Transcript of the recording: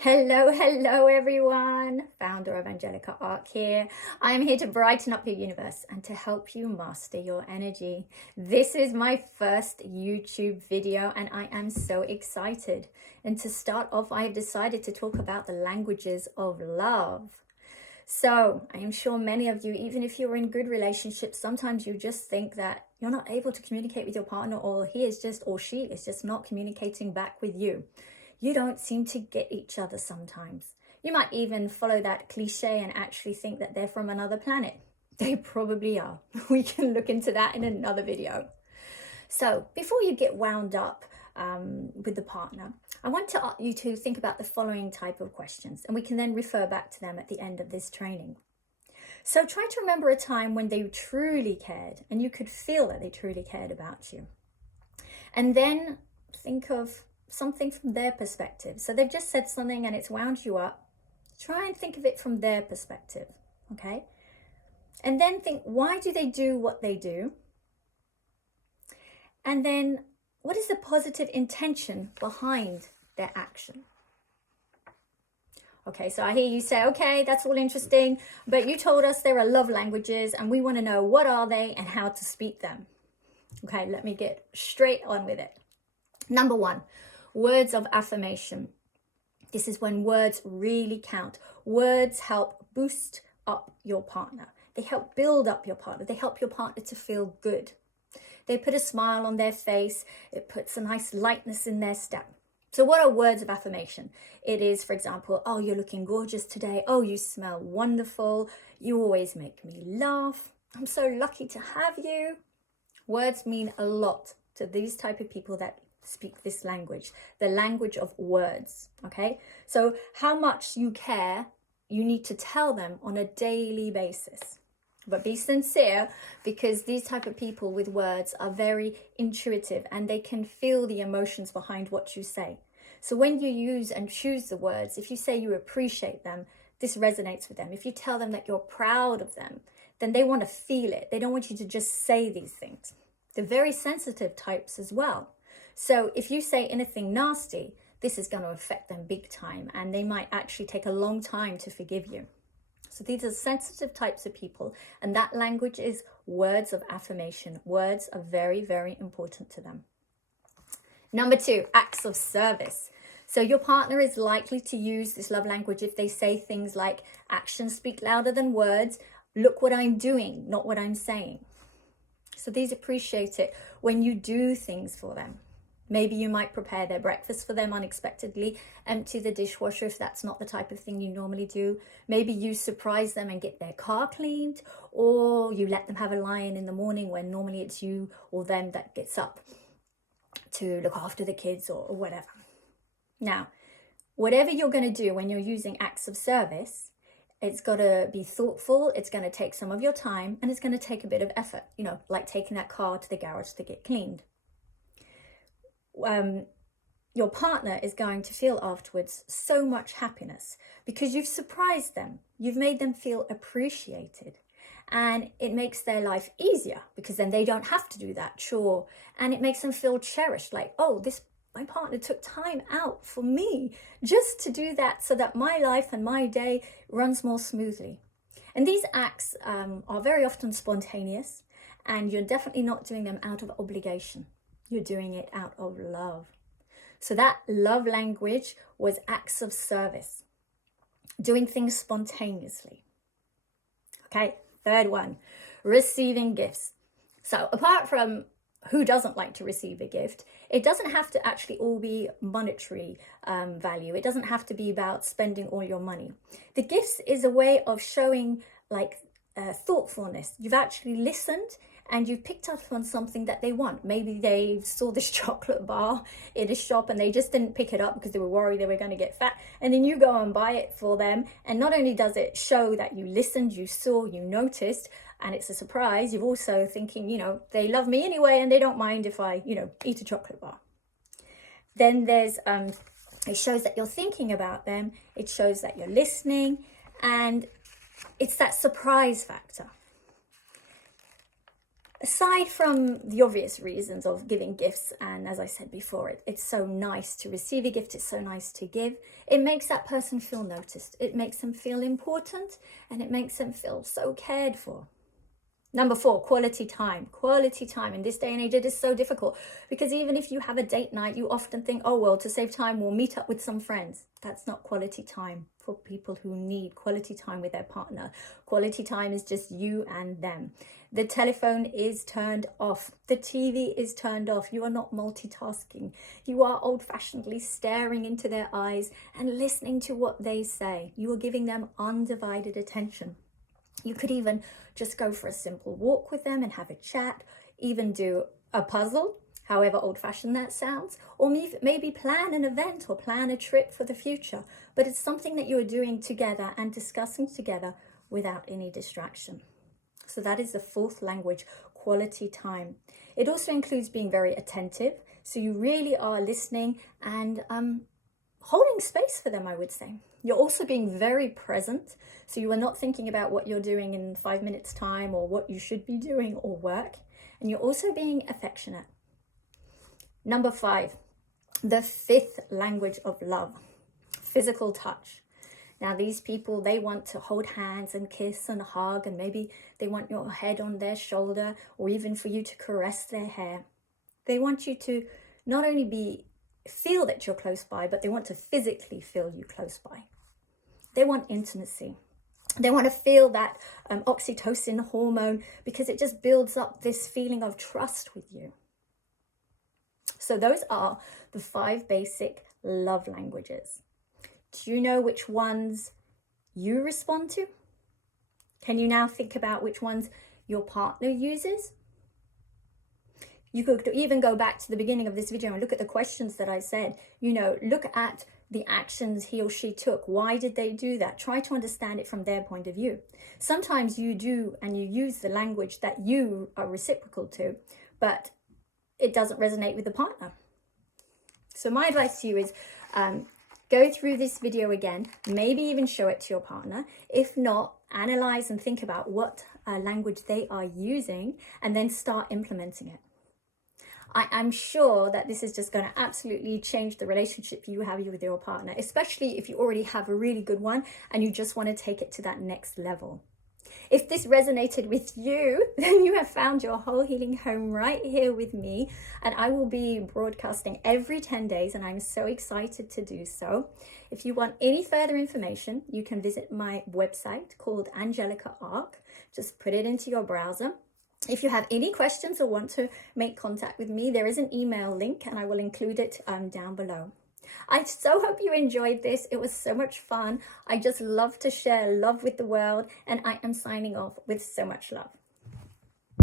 Hello everyone. Founder of Angelica Arc here. I'm here to brighten up your universe and to help you master your energy. This is my first YouTube video and I am so excited. And to start off, I have decided to talk about the languages of love. So I am sure many of you, even if you're in good relationships, sometimes you just think that you're not able to communicate with your partner, or he is just, or she is just not communicating back with you. You don't seem to get each other sometimes. You might even follow that cliche and actually think that they're from another planet. They probably are. We can look into that in another video. So before you get wound up with the partner, I want you to think about the following type of questions, and we can then refer back to them at the end of this training. So try to remember a time when they truly cared and you could feel that they truly cared about you. And then think of something from their perspective. So they've just said something and it's wound you up. Try and think of it from their perspective, okay? And then think, why do they do what they do? And then what is the positive intention behind their action? Okay, so I hear you say, okay, that's all interesting, but you told us there are love languages and we want to know what are they and how to speak them. Okay, let me get straight on with it. Number one, words of affirmation. This is when words really count. Words help boost up your partner. They help build up your partner. They help your partner to feel good. They put a smile on their face. It puts a nice lightness in their step. So what are words of affirmation? It is, for example, oh, you're looking gorgeous today. Oh, you smell wonderful. You always make me laugh. I'm so lucky to have you. Words mean a lot to these type of people that speak this language, the language of words, okay? So how much you care, you need to tell them on a daily basis. But be sincere, because these type of people with words are very intuitive and they can feel the emotions behind what you say. So when you use and choose the words, if you say you appreciate them, this resonates with them. If you tell them that you're proud of them, then they want to feel it. They don't want you to just say these things. They're very sensitive types as well. So if you say anything nasty, this is going to affect them big time, and they might actually take a long time to forgive you. So these are sensitive types of people, and that language is words of affirmation. Words are very, very important to them. Number two, acts of service. So your partner is likely to use this love language if they say things like, actions speak louder than words. Look what I'm doing, not what I'm saying. So these appreciate it when you do things for them. Maybe you might prepare their breakfast for them unexpectedly, empty the dishwasher if that's not the type of thing you normally do. Maybe you surprise them and get their car cleaned, or you let them have a lie-in in the morning when normally it's you or them that gets up to look after the kids or whatever. Now, whatever you're going to do when you're using acts of service, it's got to be thoughtful, it's going to take some of your time, and it's going to take a bit of effort, like taking that car to the garage to get cleaned. Your partner is going to feel afterwards so much happiness because you've surprised them. You've made them feel appreciated, and it makes their life easier because then they don't have to do that chore, and it makes them feel cherished, like, oh, my partner took time out for me just to do that so that my life and my day runs more smoothly. And these acts are very often spontaneous, and you're definitely not doing them out of obligation. You're doing it out of love. So that love language was acts of service, doing things spontaneously. Okay, third one, receiving gifts. So apart from who doesn't like to receive a gift, it doesn't have to actually all be monetary value. It doesn't have to be about spending all your money. The gifts is a way of showing thoughtfulness. You've actually listened and you've picked up on something that they want. Maybe they saw this chocolate bar in a shop and they just didn't pick it up because they were worried they were going to get fat. And then you go and buy it for them. And not only does it show that you listened, you saw, you noticed, and it's a surprise, you're also thinking, they love me anyway and they don't mind if I, eat a chocolate bar. Then there's, it shows that you're thinking about them. It shows that you're listening, and it's that surprise factor. Aside from the obvious reasons of giving gifts, and as I said before, it's so nice to receive a gift, it's so nice to give, it makes that person feel noticed, it makes them feel important, and it makes them feel so cared for. Number 4, quality time. Quality time. In this day and age, it is so difficult because even if you have a date night, you often think, oh, well, to save time, we'll meet up with some friends. That's not quality time for people who need quality time with their partner. Quality time is just you and them. The telephone is turned off. The TV is turned off. You are not multitasking. You are old-fashionedly staring into their eyes and listening to what they say. You are giving them undivided attention. You could even just go for a simple walk with them and have a chat, even do a puzzle, however old-fashioned that sounds, or maybe plan an event or plan a trip for the future. But it's something that you're doing together and discussing together without any distraction. So that is the 4th language, quality time. It also includes being very attentive. So you really are listening and holding space for them, I would say. You're also being very present. So you are not thinking about what you're doing in 5 minutes time or what you should be doing or work. And you're also being affectionate. Number 5, the 5th language of love, physical touch. Now these people, they want to hold hands and kiss and hug, and maybe they want your head on their shoulder or even for you to caress their hair. They want you to not only feel that you're close by, but they want to physically feel you close by. They want intimacy. They want to feel that oxytocin hormone because it just builds up this feeling of trust with you. So those are the 5 basic love languages. Do you know which ones you respond to? Can you now think about which ones your partner uses? You could even go back to the beginning of this video and look at the questions that I said. Look at the actions he or she took. Why did they do that? Try to understand it from their point of view. Sometimes you do and you use the language that you are reciprocal to, but it doesn't resonate with the partner. So my advice to you is go through this video again, maybe even show it to your partner. If not, analyze and think about what language they are using and then start implementing it. I'm sure that this is just going to absolutely change the relationship you have with your partner, especially if you already have a really good one and you just want to take it to that next level. If this resonated with you, then you have found your whole healing home right here with me, and I will be broadcasting every 10 days, and I'm so excited to do so. If you want any further information, you can visit my website called Angelica Arc. Just put it into your browser. If you have any questions or want to make contact with me, there is an email link and I will include it down below. I so hope you enjoyed this. It was so much fun. I just love to share love with the world, and I am signing off with so much love.